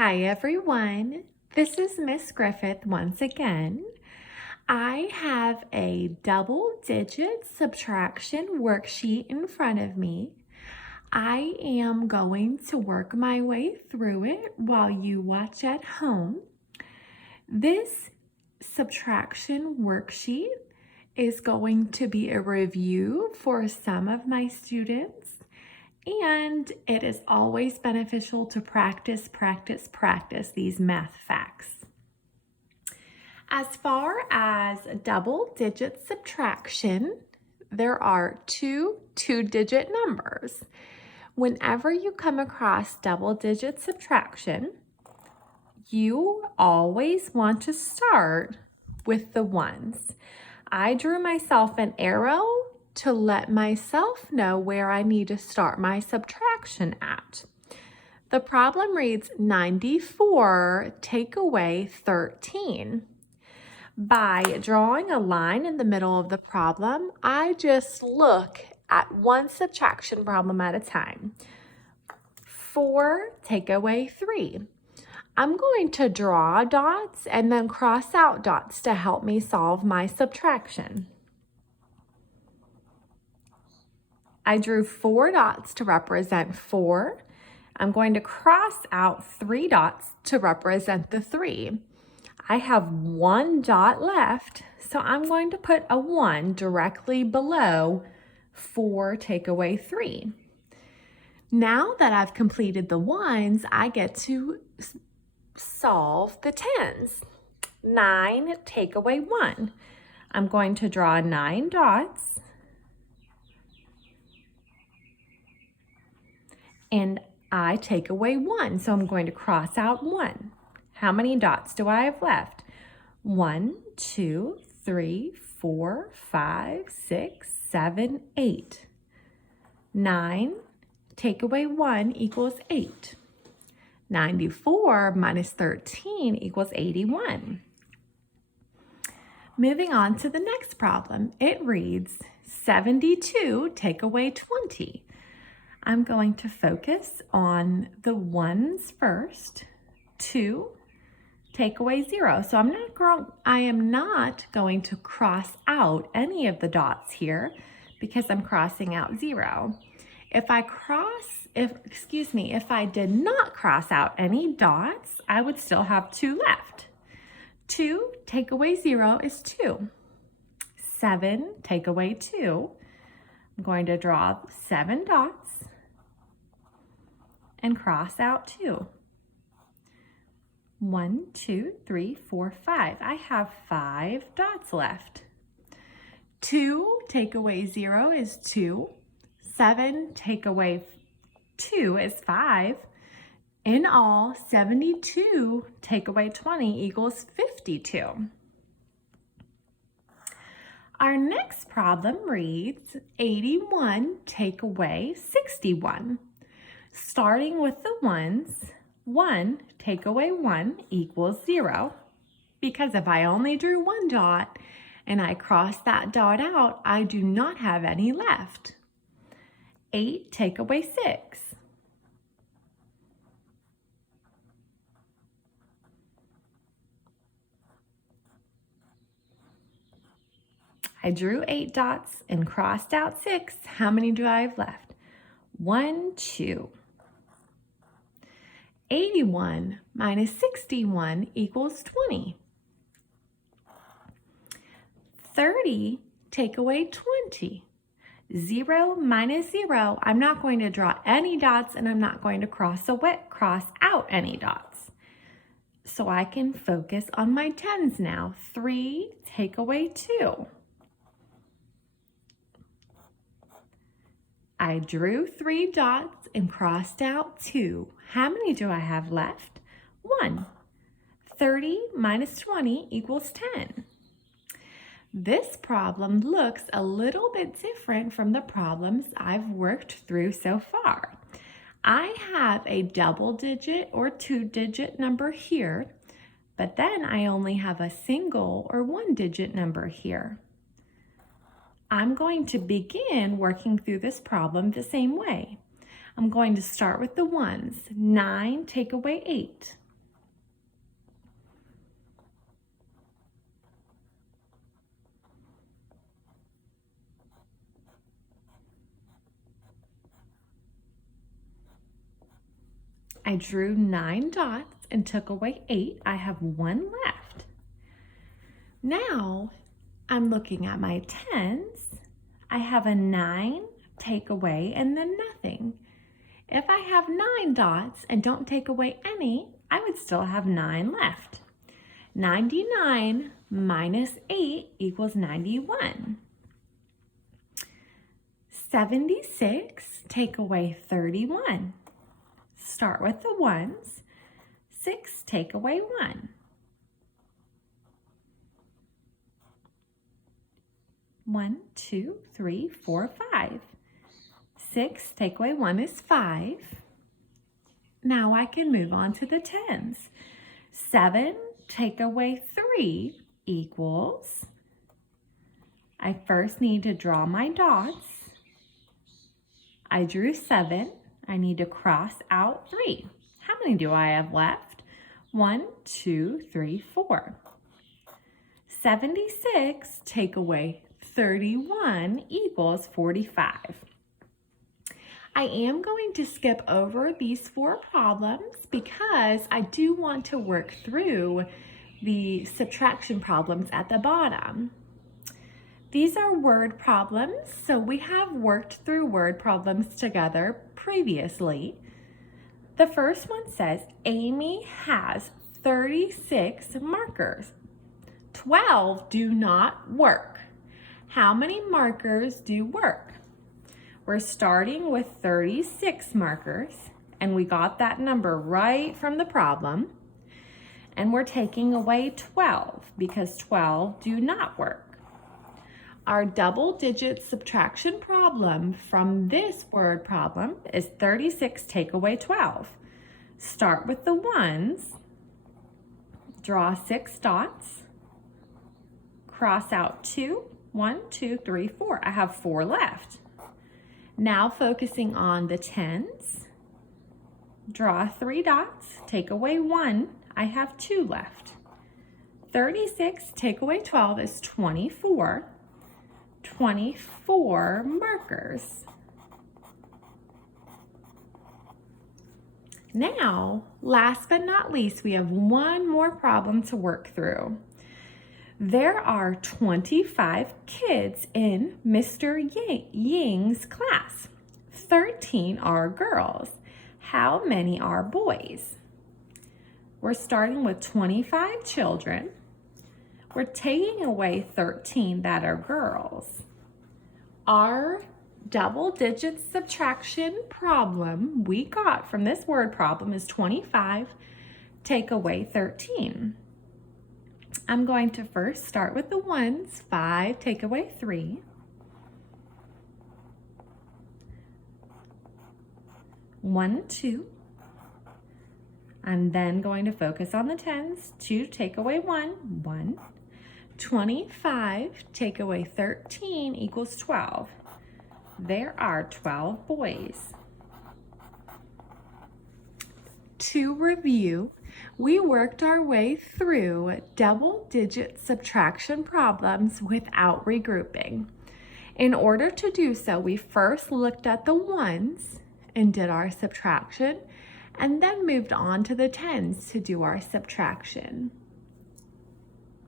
Hi everyone, this is Miss Griffith once again. I have a double-digit subtraction worksheet in front of me. I am going to work my way through it while you watch at home. This subtraction worksheet is going to be a review for some of my students. And it is always beneficial to practice these math facts. As far as double-digit subtraction, there are two-digit numbers. Whenever you come across double-digit subtraction, you always want to start with the ones. I drew myself an arrow to let myself know where I need to start my subtraction at. The problem reads 94 take away 13. By drawing a line in the middle of the problem, I just look at one subtraction problem at a time. 4 take away 3. I'm going to draw dots and then cross out dots to help me solve my subtraction. I drew 4 dots to represent 4. I'm going to cross out 3 dots to represent the 3. I have 1 dot left, so I'm going to put a 1 directly below 4 take away 3. Now that I've completed the ones, I get to solve the tens. 9 take away 1. I'm going to draw 9 dots. And I take away 1, so I'm going to cross out 1. How many dots do I have left? 1, 2, 3, 4, 5, 6, 7, 8. 9 take away 1 equals 8. 94 minus 13 equals 81. Moving on to the next problem, it reads 72 take away 20. I'm going to focus on the ones first. 2 take away 0. So I am not going to cross out any of the dots here because I'm crossing out 0. If I did not cross out any dots, I would still have 2 left. 2 take away 0 is 2. 7 take away 2. I'm going to draw 7 dots and cross out 2. 1, 2, 3, 4, 5. I have 5 dots left. 2 take away 0 is 2. 7 take away 2 is 5. In all, 72 take away 20 equals 52. Our next problem reads 81 take away 61. Starting with the ones, 1 take away 1 equals 0. Because if I only drew 1 dot and I cross that dot out, I do not have any left. 8 take away 6. I drew 8 dots and crossed out 6. How many do I have left? 1, 2. 81 minus 61 equals 20. 30 take away 20. 0 minus 0, I'm not going to draw any dots and I'm not going to cross out any dots. So I can focus on my tens now. 3 take away 2. I drew 3 dots and crossed out 2. How many do I have left? 1. 30 minus 20 equals 10. This problem looks a little bit different from the problems I've worked through so far. I have a double-digit or two-digit number here, but then I only have a single or one-digit number here. I'm going to begin working through this problem the same way. I'm going to start with the ones. 9 take away 8. I drew 9 dots and took away 8. I have 1 left. Now I'm looking at my tens. I have a 9, take away, and then nothing. If I have 9 dots and don't take away any, I would still have 9 left. 99 minus 8 equals 91. 76, take away 31. Start with the ones. 6, take away 1. 1, 2, 3, 4, 5. 6, take away 1 is 5. Now I can move on to the tens. 7, take away 3 equals, I first need to draw my dots. I drew 7. I need to cross out 3. How many do I have left? 1, 2, 3, 4. 76, take away 31 equals 45. I am going to skip over these 4 problems because I do want to work through the subtraction problems at the bottom. These are word problems, so we have worked through word problems together previously. The first one says, Amy has 36 markers. 12 do not work. How many markers do work? We're starting with 36 markers, and we got that number right from the problem. And we're taking away 12 because 12 do not work. Our double-digit subtraction problem from this word problem is 36 take away 12. Start with the ones, draw 6 dots, cross out 2, 1, 2, 3, 4. I have 4 left. Now focusing on the tens, draw 3 dots, take away 1. I have 2 left. 36 take away 12 is 24. 24 markers. Now, last but not least, we have one more problem to work through. There are 25 kids in Mr. Ying's class. 13 are girls. How many are boys? We're starting with 25 children. We're taking away 13 that are girls. Our double-digit subtraction problem we got from this word problem is 25, take away 13. I'm going to first start with the ones, 5, take away 3. 1, 2. I'm then going to focus on the tens, 2, take away 1, 1. 25, take away 13 equals 12. There are 12 boys. To review, we worked our way through double-digit subtraction problems without regrouping. In order to do so, we first looked at the ones and did our subtraction, and then moved on to the tens to do our subtraction.